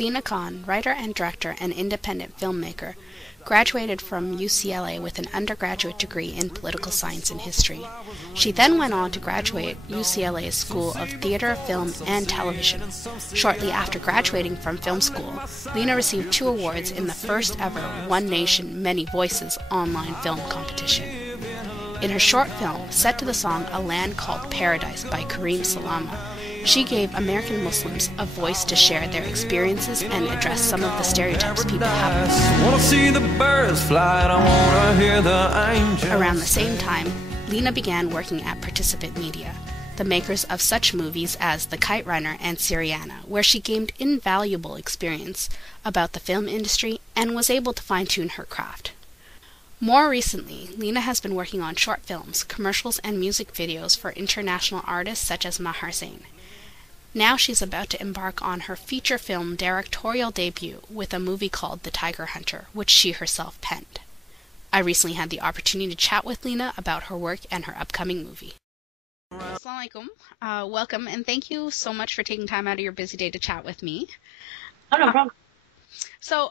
Lena Khan, writer and director and independent filmmaker, graduated from UCLA with an undergraduate degree in political science and history. She then went on to graduate UCLA's School of Theater, Film, and Television. Shortly after graduating from film school, Lena received 2 awards in the first ever One Nation, Many Voices online film competition. In her short film, set to the song A Land Called Paradise by Kareem Salama, she gave American Muslims a voice to share their experiences and address some of the stereotypes people have. Around the same time, Lena began working at Participant Media, the makers of such movies as The Kite Runner and Syriana, where she gained invaluable experience about the film industry and was able to fine-tune her craft. More recently, Lena has been working on short films, commercials, and music videos for international artists such as Maher Zain. Now she's about to embark on her feature film directorial debut with a movie called The Tiger Hunter, which she herself penned. I recently had the opportunity to chat with Lena about her work and her upcoming movie. Assalamu alaikum. Welcome, and thank you so much for taking time out of your busy day to chat with me. Oh, no problem. So,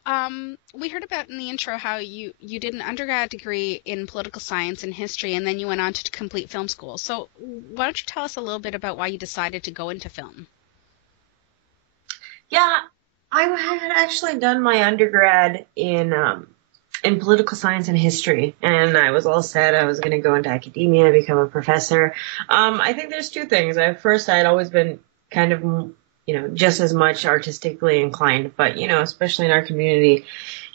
we heard about in the intro how you did an undergrad degree in political science and history, and then you went on to complete film school. So, why don't you tell us a little bit about why you decided to go into film? Yeah, I had actually done my undergrad in political science and history, and I was all set. I was going to go into academia, become a professor. I think there's 2 things. First, I had always been kind of just as much artistically inclined, but, especially in our community,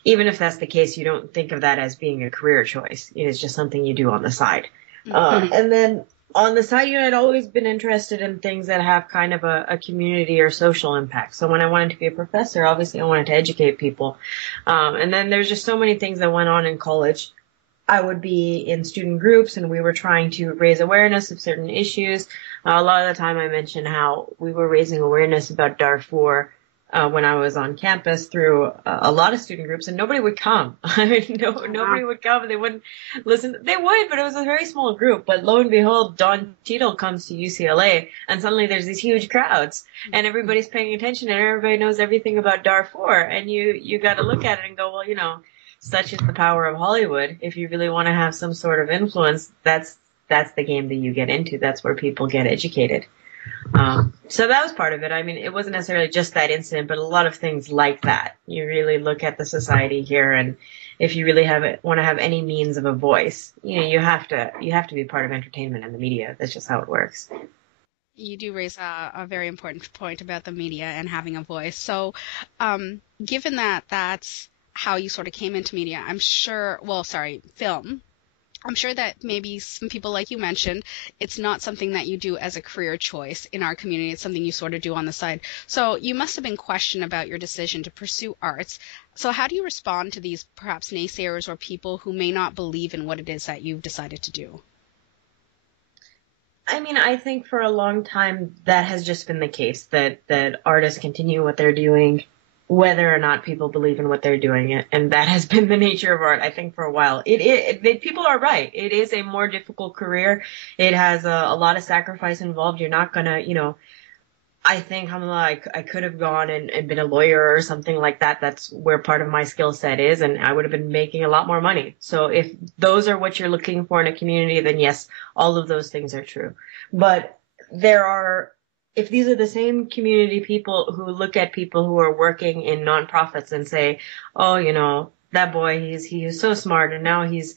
even if that's the case, you don't think of that as being a career choice. It's just something you do on the side. Mm-hmm. And then on the side, I'd always been interested in things that have kind of a community or social impact. So when I wanted to be a professor, obviously I wanted to educate people. And then there's just so many things that went on in college. I would be in student groups and we were trying to raise awareness of certain issues. A lot of the time I mentioned how we were raising awareness about Darfur when I was on campus through a lot of student groups, and nobody would come. I mean, nobody would come. They wouldn't listen. They would, but it was a very small group. But lo and behold, Don Cheadle comes to UCLA, and suddenly there's these huge crowds, and everybody's paying attention, and everybody knows everything about Darfur. And you got to look at it and go, well, such is the power of Hollywood. If you really want to have some sort of influence, that's the game that you get into. That's where people get educated. So that was part of it. I mean, it wasn't necessarily just that incident, but a lot of things like that. You really look at the society here, and if you really want to have any means of a voice, you have to be part of entertainment and the media. That's just how it works. You do raise a very important point about the media and having a voice. So, given that that's how you sort of came into media, film. I'm sure that maybe some people, like you mentioned, it's not something that you do as a career choice in our community. It's something you sort of do on the side. So you must have been questioned about your decision to pursue arts. So how do you respond to these perhaps naysayers or people who may not believe in what it is that you've decided to do? I mean, I think for a long time that has just been the case, that artists continue what they're doing, whether or not people believe in what they're doing, and that has been the nature of art, I think, for a while. People are right. It is a more difficult career. It has a lot of sacrifice involved. You're not gonna, I think I could have gone and been a lawyer or something like that. That's where part of my skill set is, and I would have been making a lot more money. So if those are what you're looking for in a community, then yes, all of those things are true. But if these are the same community people who look at people who are working in nonprofits and say, oh, that boy, he is so smart, and now he's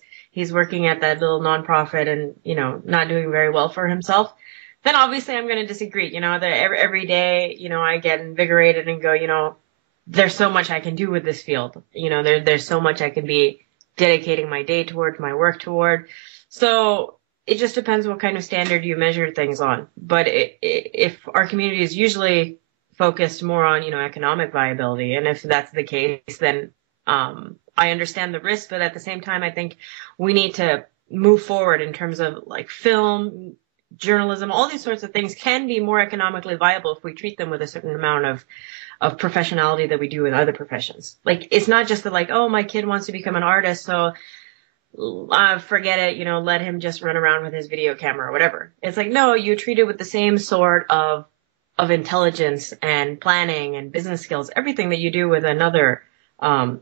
working at that little nonprofit and, not doing very well for himself, then obviously I'm going to disagree. That every day, I get invigorated and go, there's so much I can do with this field. There's so much I can be dedicating my day toward, my work toward. So it just depends what kind of standard you measure things on. But if our community is usually focused more on, economic viability, and if that's the case, then I understand the risk. But at the same time, I think we need to move forward in terms of like film, journalism, all these sorts of things can be more economically viable if we treat them with a certain amount of professionality that we do in other professions. Like, it's not just that, like, oh, my kid wants to become an artist, so forget it, let him just run around with his video camera or whatever. It's like, no, you treat it with the same sort of intelligence and planning and business skills, everything that you do with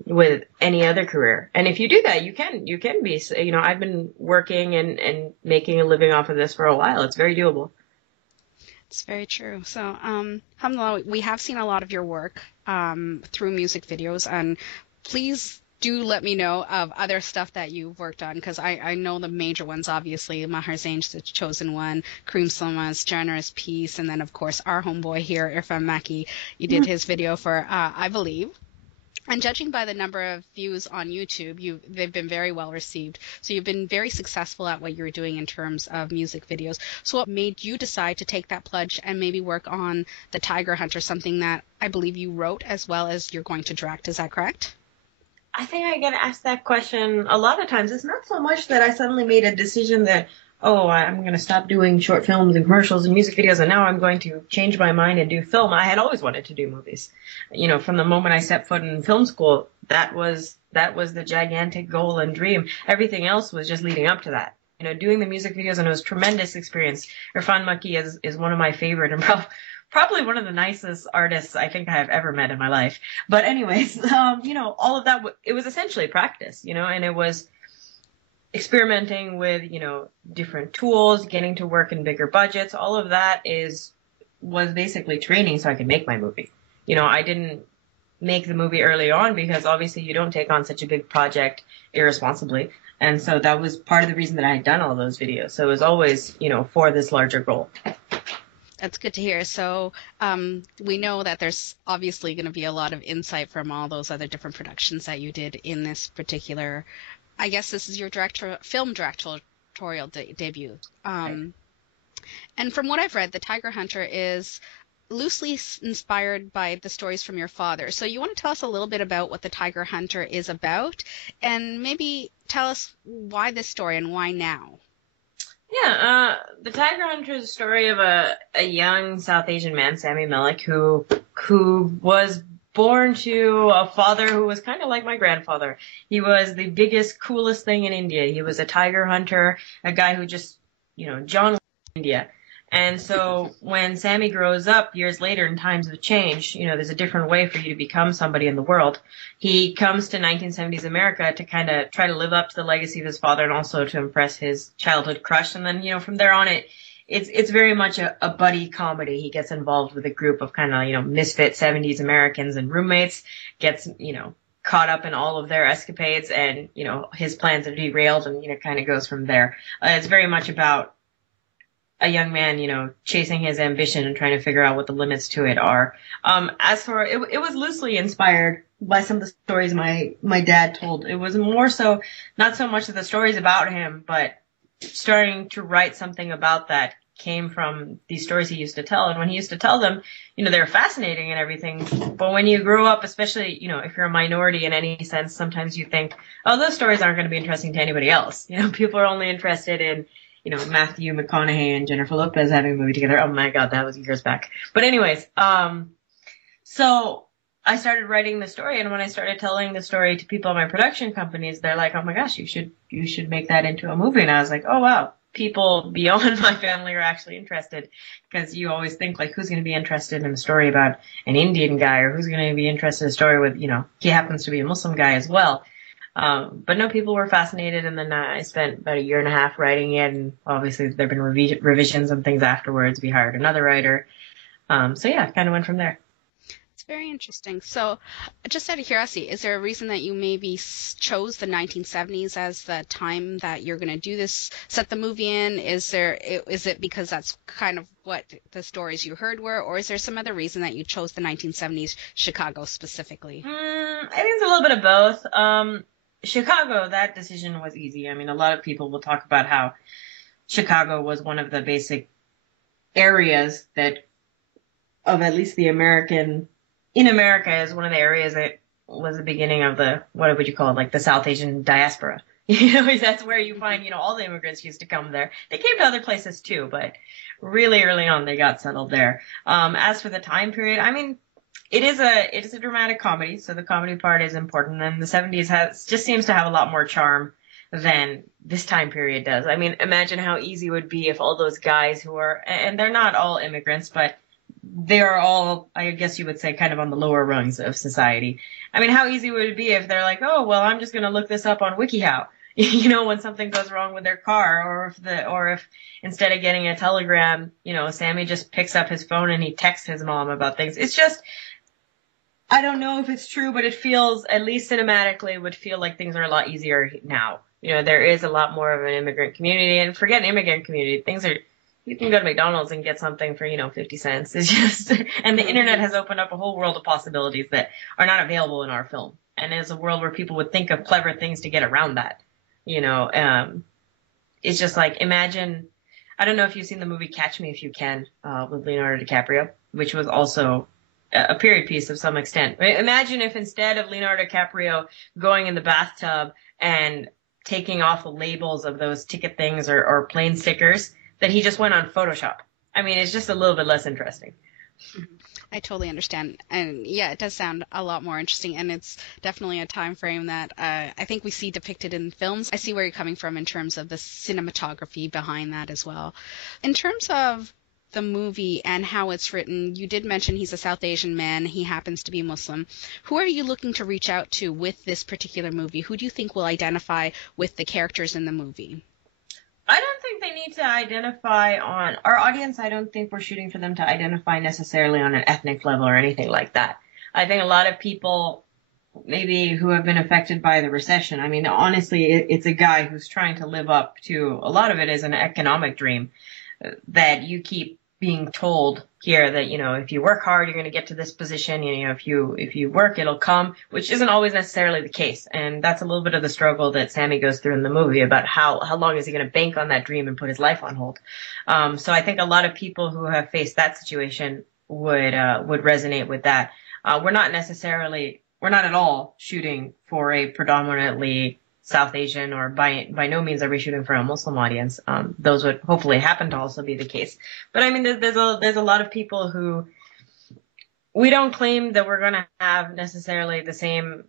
with any other career. And if you do that, you can be, I've been working and making a living off of this for a while. It's very doable. It's very true. So, alhamdulillah, we have seen a lot of your work through music videos, and please do let me know of other stuff that you've worked on, because I know the major ones, obviously, Maher Zain's The Chosen One, Kareem Salma's Generous Peace, and then, of course, our homeboy here, Irfan Maki, you did his video for I Believe. And judging by the number of views on YouTube, they've been very well received. So you've been very successful at what you're doing in terms of music videos. So what made you decide to take that plunge and maybe work on The Tiger Hunter, something that I believe you wrote as well as you're going to direct? Is that correct? I think I get asked that question a lot of times. It's not so much that I suddenly made a decision that, oh, I'm going to stop doing short films and commercials and music videos, and now I'm going to change my mind and do film. I had always wanted to do movies. From the moment I stepped foot in film school, that was the gigantic goal and dream. Everything else was just leading up to that. Doing the music videos, and it was a tremendous experience. Irfan Maki is one of my favorite and probably one of the nicest artists I think I have ever met in my life. But anyways, all of that, it was essentially practice, and it was experimenting with, different tools, getting to work in bigger budgets. All of that was basically training so I could make my movie. I didn't make the movie early on because obviously you don't take on such a big project irresponsibly. And so that was part of the reason that I had done all those videos. So it was always, for this larger goal. That's good to hear. So we know that there's obviously going to be a lot of insight from all those other different productions that you did in this particular, I guess this is your film directorial debut. Right. And from what I've read, The Tiger Hunter is loosely inspired by the stories from your father. So you want to tell us a little bit about what The Tiger Hunter is about, and maybe tell us why this story and why now? Yeah, The Tiger Hunter is a story of a young South Asian man, Sami Malik, who was born to a father who was kind of like my grandfather. He was the biggest, coolest thing in India. He was a tiger hunter, a guy who just, John India. And so when Sammy grows up years later in times of change, there's a different way for you to become somebody in the world. He comes to 1970s America to kind of try to live up to the legacy of his father and also to impress his childhood crush. And then, from there on, it's very much a buddy comedy. He gets involved with a group of kind of, misfit 70s Americans and roommates, gets, caught up in all of their escapades, and, his plans are derailed, and, kind of goes from there. It's very much about a young man, chasing his ambition and trying to figure out what the limits to it are. As for it was loosely inspired by some of the stories my dad told. It was more so, not so much of the stories about him, but starting to write something about that came from these stories he used to tell. And when he used to tell them, they were fascinating and everything. But when you grow up, especially, if you're a minority in any sense, sometimes you think, oh, those stories aren't going to be interesting to anybody else. People are only interested in, Matthew McConaughey and Jennifer Lopez having a movie together. Oh my God, that was years back. But anyways, so I started writing the story, and when I started telling the story to people at my production companies, they're like, oh my gosh, you should make that into a movie. And I was like, oh wow, people beyond my family are actually interested, because you always think like, who's going to be interested in a story about an Indian guy, or who's going to be interested in a story with, he happens to be a Muslim guy as well. But no, people were fascinated, and then I spent about a year and a half writing it, and obviously there have been revisions and things afterwards. We hired another writer. So yeah, kind of went from there. It's very interesting. So just out of curiosity, is there a reason that you maybe chose the 1970s as the time that you're going to do this, set the movie in? Is it because that's kind of what the stories you heard were, or is there some other reason that you chose the 1970s Chicago specifically? I think it's a little bit of both. Chicago, that decision was easy. I mean, a lot of people will talk about how Chicago was one of the basic areas of at least in America is one of the areas that was the beginning of what would you call it, like the South Asian diaspora. That's where you find, all the immigrants used to come there. They came to other places too, but really early on they got settled there. As for the time period, I mean, it is a dramatic comedy, so the comedy part is important. And the 70s just seems to have a lot more charm than this time period does. I mean, imagine how easy it would be if all those guys who are, and they're not all immigrants, but they are all, I guess you would say, kind of on the lower rungs of society. I mean, how easy would it be if they're like, oh, well, I'm just going to look this up on WikiHow, you know, when something goes wrong with their car, or if instead of getting a telegram, you know, Sammy just picks up his phone and he texts his mom about things. It's just, I don't know if it's true, but it feels, at least cinematically, would feel like things are a lot easier now. You know, there is a lot more of an immigrant community, and forget an immigrant community, things are, you can go to McDonald's and get something for, 50 cents. It's just, and the internet has opened up a whole world of possibilities that are not available in our film. And it's a world where people would think of clever things to get around that. It's just like, imagine, I don't know if you've seen the movie Catch Me If You Can, with Leonardo DiCaprio, which was also a period piece of some extent. Imagine if instead of Leonardo DiCaprio going in the bathtub and taking off the labels of those ticket things or plane stickers, that he just went on Photoshop. I mean, it's just a little bit less interesting. I totally understand. And yeah, it does sound a lot more interesting. And it's definitely a time frame that I think we see depicted in films. I see where you're coming from in terms of the cinematography behind that as well. In terms of the movie and how it's written, you did mention he's a South Asian man. He happens to be Muslim. Who are you looking to reach out to with this particular movie? Who do you think will identify with the characters in the movie? I don't think they need to identify on our audience. I don't think we're shooting for them to identify necessarily on an ethnic level or anything like that. I think a lot of people maybe who have been affected by the recession. I mean, honestly, it's a guy who's trying to live up to, a lot of it is an economic dream that you keep being told here that, if you work hard, you're going to get to this position. If you work, it'll come, which isn't always necessarily the case. And that's a little bit of the struggle that Sammy goes through in the movie about how long is he going to bank on that dream and put his life on hold. So I think a lot of people who have faced that situation would resonate with that. We're not at all shooting for a predominantly South Asian, or by no means are we shooting for a Muslim audience. Those would hopefully happen to also be the case. But I mean, there's a lot of people who, we don't claim that we're going to have necessarily the same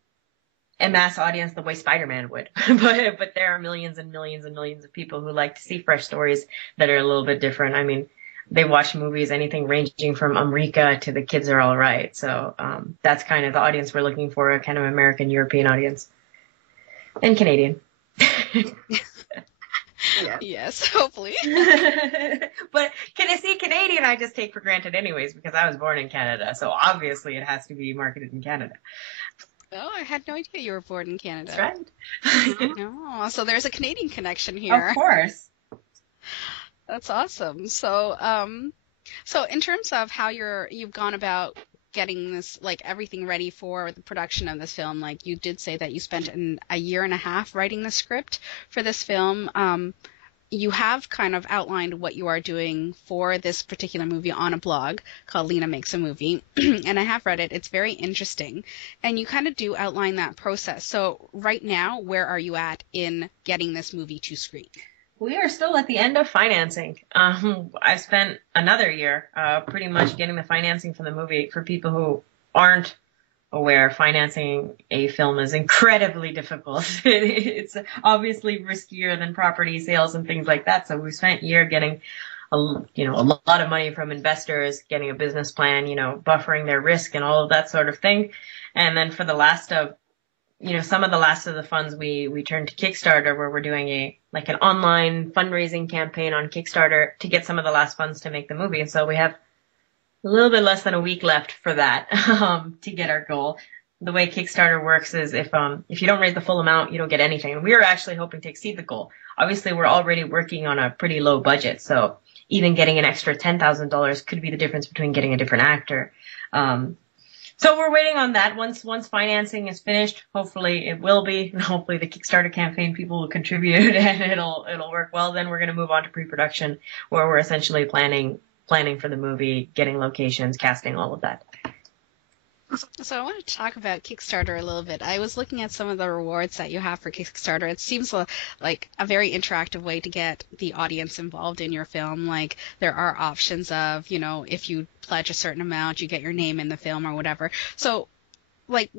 en masse audience the way Spider-Man would, but there are millions and millions and millions of people who like to see fresh stories that are a little bit different. I mean, they watch movies, anything ranging from Amrika to The Kids Are All Right. So that's kind of the audience we're looking for, a kind of American European audience. And Canadian. Yeah. Yes, hopefully. But Canadian I just take for granted anyways, because I was born in Canada. So obviously it has to be marketed in Canada. Oh, I had no idea you were born in Canada. That's right. Oh, so there's a Canadian connection here. Of course. That's awesome. So, so in terms of how you've gone about getting this, like, everything ready for the production of this film, like you did say that you spent a year and a half writing the script for this film. You have kind of outlined what you are doing for this particular movie on a blog called Lena Makes a Movie, and I have read it. It's very interesting, and you kind of do outline that process. So right now, where are you at in getting this movie to screen? We are still at the end of financing. I've spent another year pretty much getting the financing for the movie. For people who aren't aware, financing a film is incredibly difficult. It's obviously riskier than property sales and things like that. So we spent a year getting a lot of money from investors, getting a business plan, buffering their risk and all of that sort of thing. And then for the last of some of the last of the funds, we turned to Kickstarter, where we're doing an online fundraising campaign on Kickstarter to get some of the last funds to make the movie. And so we have a little bit less than a week left for that, to get our goal. The way Kickstarter works is if you don't raise the full amount, you don't get anything. And we were actually hoping to exceed the goal. Obviously, we're already working on a pretty low budget, so even getting an extra $10,000 could be the difference between getting a different actor. So we're waiting on that. Once financing is finished, hopefully it will be, and hopefully the Kickstarter campaign people will contribute and it'll work well. Then we're going to move on to pre-production, where we're essentially planning for the movie, getting locations, casting, all of that. So I want to talk about Kickstarter a little bit. I was looking at some of the rewards that you have for Kickstarter. It seems like a very interactive way to get the audience involved in your film. Like, there are options of, if you pledge a certain amount, you get your name in the film or whatever. So,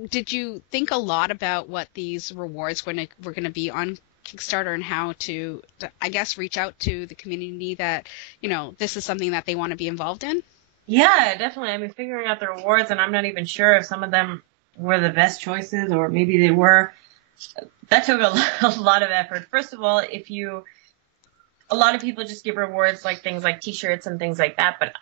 did you think a lot about what these rewards were going to be on Kickstarter and how to, I guess, reach out to the community that, this is something that they want to be involved in? Yeah, definitely. I mean, figuring out the rewards, and I'm not even sure if some of them were the best choices or maybe they were. That took a lot of effort. First of all, a lot of people just give rewards like things like t-shirts and things like that, but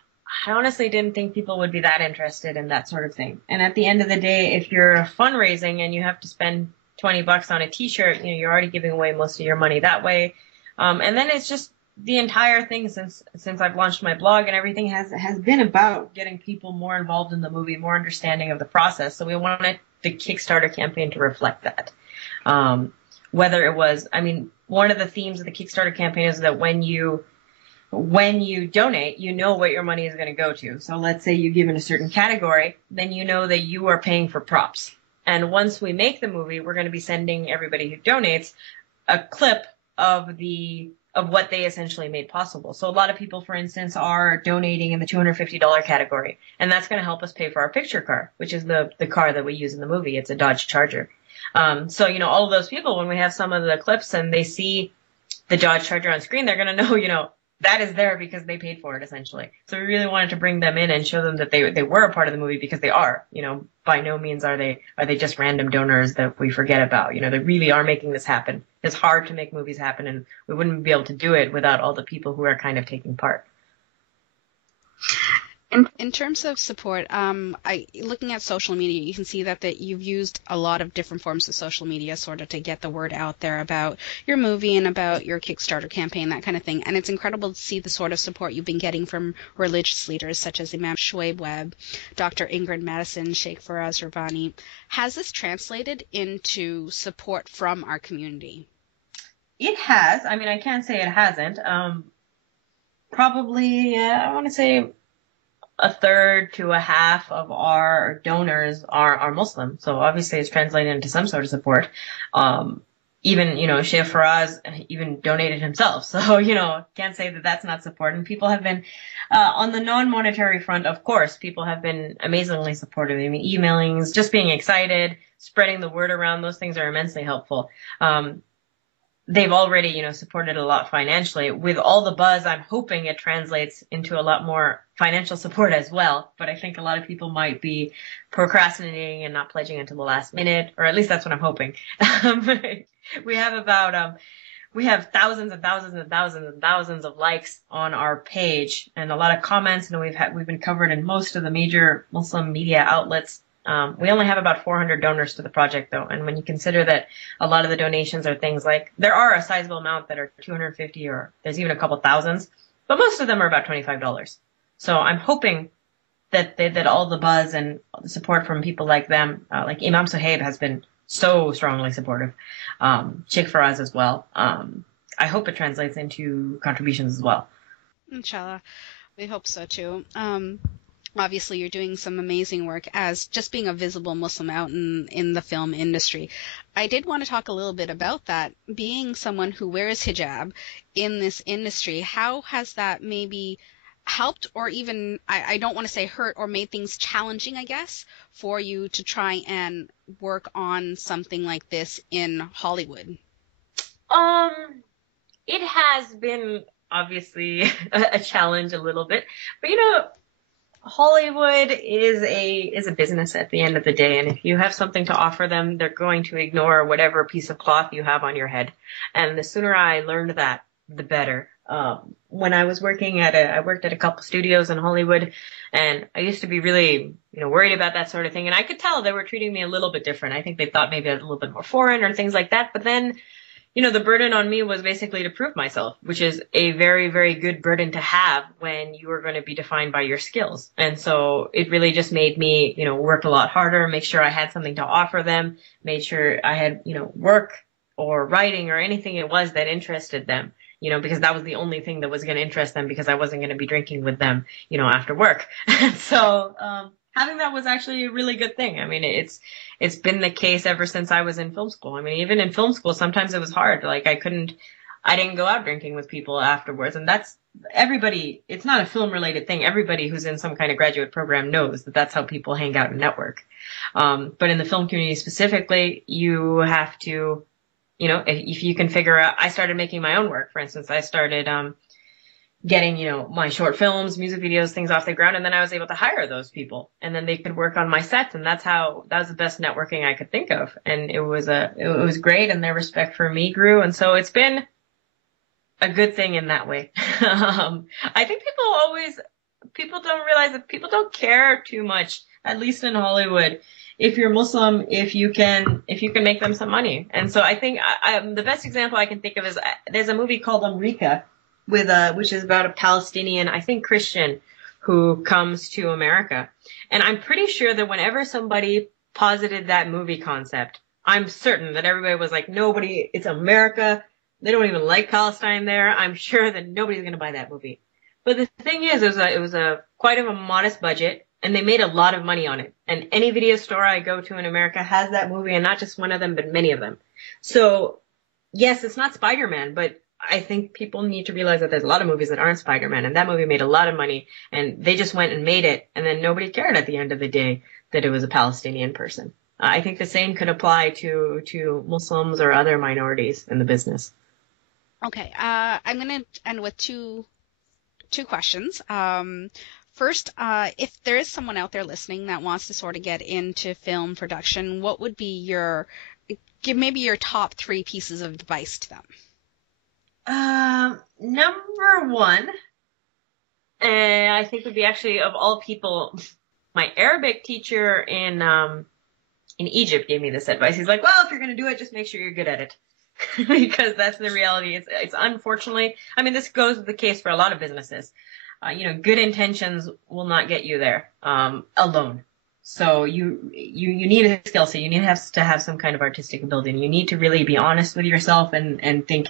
I honestly didn't think people would be that interested in that sort of thing. And at the end of the day, if you're fundraising and you have to spend $20 on a t-shirt, you're already giving away most of your money that way. And then it's just the entire thing since I've launched my blog and everything has been about getting people more involved in the movie, more understanding of the process. So we wanted the Kickstarter campaign to reflect that. Whether it was, one of the themes of the Kickstarter campaign is that when you donate, you know what your money is going to go to. So let's say you give in a certain category, then you know that you are paying for props. And once we make the movie, we're going to be sending everybody who donates a clip of what they essentially made possible. So a lot of people, for instance, are donating in the $250 category. And that's going to help us pay for our picture car, which is the car that we use in the movie. It's a Dodge Charger. So, all of those people, when we have some of the clips and they see the Dodge Charger on screen, they're going to know, that is there because they paid for it, essentially. So we really wanted to bring them in and show them that they were a part of the movie because they are. By no means are they just random donors that we forget about. They really are making this happen. It's hard to make movies happen, and we wouldn't be able to do it without all the people who are kind of taking part. In terms of support, looking at social media, you can see that you've used a lot of different forms of social media sort of to get the word out there about your movie and about your Kickstarter campaign, that kind of thing. And it's incredible to see the sort of support you've been getting from religious leaders such as Imam Shoaib Webb, Dr. Ingrid Madison, Sheikh Faraz Rabbani. Has this translated into support from our community? It has. I can't say it hasn't. Probably, I want to say a third to a half of our donors are Muslim. So obviously it's translated into some sort of support. Even, Sheikh Faraz even donated himself. So, can't say that that's not support. And people have been, on the non-monetary front, of course, people have been amazingly supportive. Emailings, just being excited, spreading the word around, those things are immensely helpful. They've already, supported a lot financially. With all the buzz, I'm hoping it translates into a lot more financial support as well. But I think a lot of people might be procrastinating and not pledging until the last minute, or at least that's what I'm hoping. We have thousands and thousands and thousands and thousands of likes on our page and a lot of comments, and we've been covered in most of the major Muslim media outlets. We only have about 400 donors to the project, though. And when you consider that a lot of the donations are things like, there are a sizable amount that are 250 or there's even a couple thousands, but most of them are about $25. So I'm hoping that all the buzz and the support from people like them, like Imam Suhaib has been so strongly supportive, Sheikh Faraz as well. I hope it translates into contributions as well. Inshallah. We hope so, too. Obviously, you're doing some amazing work as just being a visible Muslim out in the film industry. I did want to talk a little bit about that. Being someone who wears hijab in this industry, how has that maybe helped or even, I don't want to say hurt or made things challenging, I guess, for you to try and work on something like this in Hollywood? It has been obviously a challenge a little bit, but Hollywood is a business at the end of the day, and if you have something to offer them, they're going to ignore whatever piece of cloth you have on your head. And the sooner I learned that, the better. When I was I worked at a couple studios in Hollywood, and I used to be really, worried about that sort of thing. And I could tell they were treating me a little bit different. I think they thought maybe I was a little bit more foreign or things like that. But then, the burden on me was basically to prove myself, which is a very, very good burden to have when you are going to be defined by your skills. And so it really just made me, work a lot harder, make sure I had something to offer them, made sure I had, work or writing or anything it was that interested them, because that was the only thing that was going to interest them because I wasn't going to be drinking with them, after work. So, having that was actually a really good thing. It's been the case ever since I was in film school. Even in film school, sometimes it was hard. Like I didn't go out drinking with people afterwards. And that's everybody. It's not a film related thing. Everybody who's in some kind of graduate program knows that that's how people hang out and network. But in the film community specifically, you have to You know, if you can figure out, I started making my own work. For instance, I started getting, you know, my short films, music videos, things off the ground. And then I was able to hire those people, and then they could work on my sets. And that was the best networking I could think of. And it was great. And their respect for me grew. And so it's been a good thing in that way. I think people don't realize that people don't care too much, at least in Hollywood, if you're Muslim, if you can make them some money. And so I think the best example I can think of is there's a movie called Amrika which is about a Palestinian, I think, Christian who comes to America. And I'm pretty sure that whenever somebody posited that movie concept, I'm certain that everybody was like, it's America. They don't even like Palestine there. I'm sure that nobody's going to buy that movie. But the thing is, it was quite of a modest budget, and they made a lot of money on it. And any video store I go to in America has that movie, and not just one of them, but many of them. So yes, it's not Spider-Man, but I think people need to realize that there's a lot of movies that aren't Spider-Man, and that movie made a lot of money, and they just went and made it, and then nobody cared at the end of the day that it was a Palestinian person. I think the same could apply to Muslims or other minorities in the business. Okay, I'm going to end with two questions. First, if there is someone out there listening that wants to sort of get into film production, what would be give maybe your top 3 pieces of advice to them? Number one, I think would be, actually, of all people, my Arabic teacher in Egypt gave me this advice. He's like, well, if you're going to do it, just make sure you're good at it. Because that's the reality. It's unfortunately, I mean, this goes with the case for a lot of businesses. Good intentions will not get you there alone. So you need a skill set. You need to have some kind of artistic ability. And you need to really be honest with yourself and think,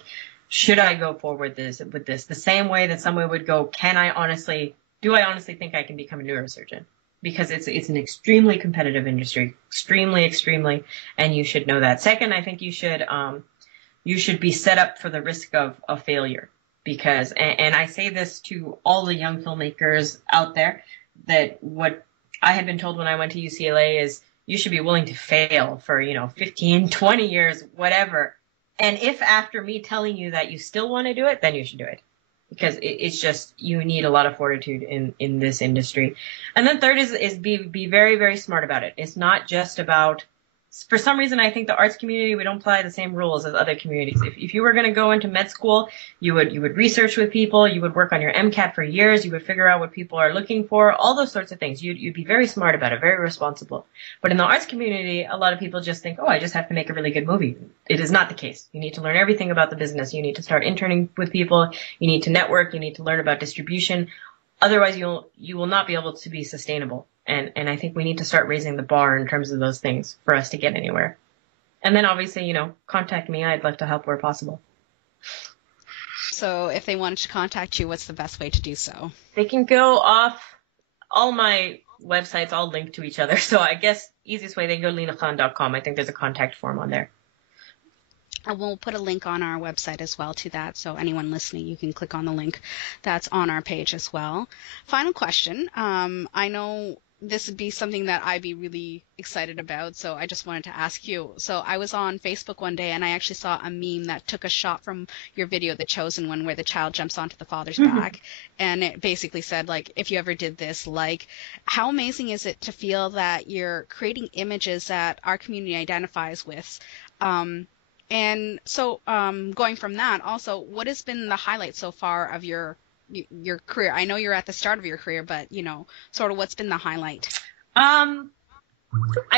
should I go forward with this? The same way that someone would go, do I honestly think I can become a neurosurgeon? Because it's an extremely competitive industry, extremely, and you should know that. Second, I think you should be set up for the risk of failure. Because, and I say this to all the young filmmakers out there, that what I had been told when I went to UCLA is you should be willing to fail for, 15, 20 years, whatever. And if after me telling you that you still want to do it, then you should do it. Because it's just, you need a lot of fortitude in this industry. And then third is be very, very smart about it. It's not just about, for some reason, I think the arts community, we don't apply the same rules as other communities. If you were going to go into med school, you would research with people, you would work on your MCAT for years, you would figure out what people are looking for, all those sorts of things. You'd be very smart about it, very responsible. But in the arts community, a lot of people just think, I just have to make a really good movie. It is not the case. You need to learn everything about the business. You need to start interning with people. You need to network. You need to learn about distribution. Otherwise, you will not be able to be sustainable. And I think we need to start raising the bar in terms of those things for us to get anywhere. And then obviously, contact me. I'd love to help where possible. So if they wanted to contact you, what's the best way to do so? They can go off all my websites, all linked to each other. So I guess easiest way, they can go lenakhan.com. I think there's a contact form on there. And we'll put a link on our website as well to that. So anyone listening, you can click on the link that's on our page as well. Final question. I know this would be something that I'd be really excited about, so I just wanted to ask you. So I was on Facebook one day, and I actually saw a meme that took a shot from your video, The Chosen One, where the child jumps onto the father's back, and it basically said, if you ever did this, how amazing is it to feel that you're creating images that our community identifies with? And so going from that, also, what has been the highlight so far of your career? I know you're at the start of your career, but, sort of what's been the highlight? I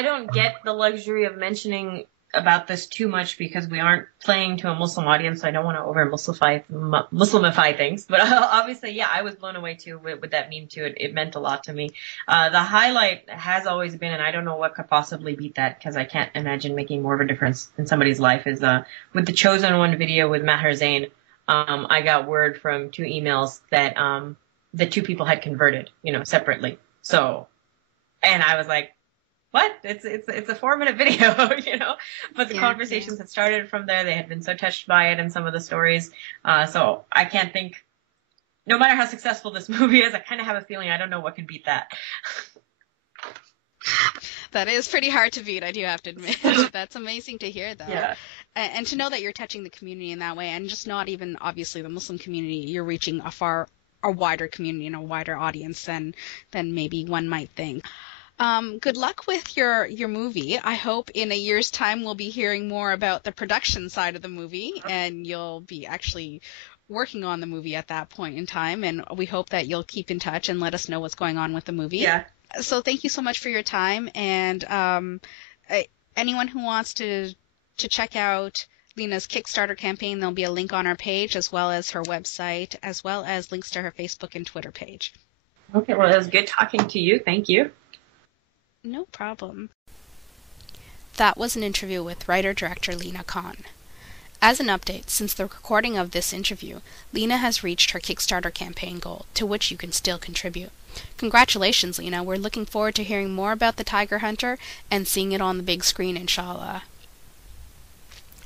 don't get the luxury of mentioning about this too much because we aren't playing to a Muslim audience. So I don't want to Muslimify things. But obviously, yeah, I was blown away too with that meme too. It meant a lot to me. The highlight has always been, and I don't know what could possibly beat that because I can't imagine making more of a difference in somebody's life, is with the Chosen One video with Maher Zain. I got word from 2 emails that the 2 people had converted, separately. So, and I was like, what? It's a 4-minute video, but the conversations had started from there. They had been so touched by it and some of the stories. So I can't think, no matter how successful this movie is, I kind of have a feeling I don't know what can beat that. That is pretty hard to beat, I do have to admit. That's amazing to hear, though. Yeah. and to know that you're touching the community in that way, and just not even obviously the Muslim community, you're reaching a wider community and a wider audience than maybe one might think. Good luck with your movie. I hope in a year's time we'll be hearing more about the production side of the movie, and you'll be actually working on the movie at that point in time, and we hope that you'll keep in touch and let us know what's going on with the movie. Yeah. So thank you so much for your time, and anyone who wants to check out Lena's Kickstarter campaign, there'll be a link on our page, as well as her website, as well as links to her Facebook and Twitter page. Okay, well, it was good talking to you. Thank you. No problem. That was an interview with writer-director Lena Khan. As an update, since the recording of this interview, Lena has reached her Kickstarter campaign goal, to which you can still contribute. Congratulations, Lena. We're looking forward to hearing more about the Tiger Hunter and seeing it on the big screen, inshallah.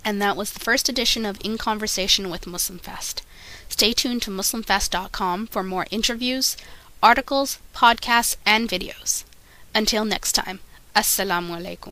And that was the first edition of In Conversation with MuslimFest. Stay tuned to MuslimFest.com for more interviews, articles, podcasts, and videos. Until next time, Assalamu alaikum.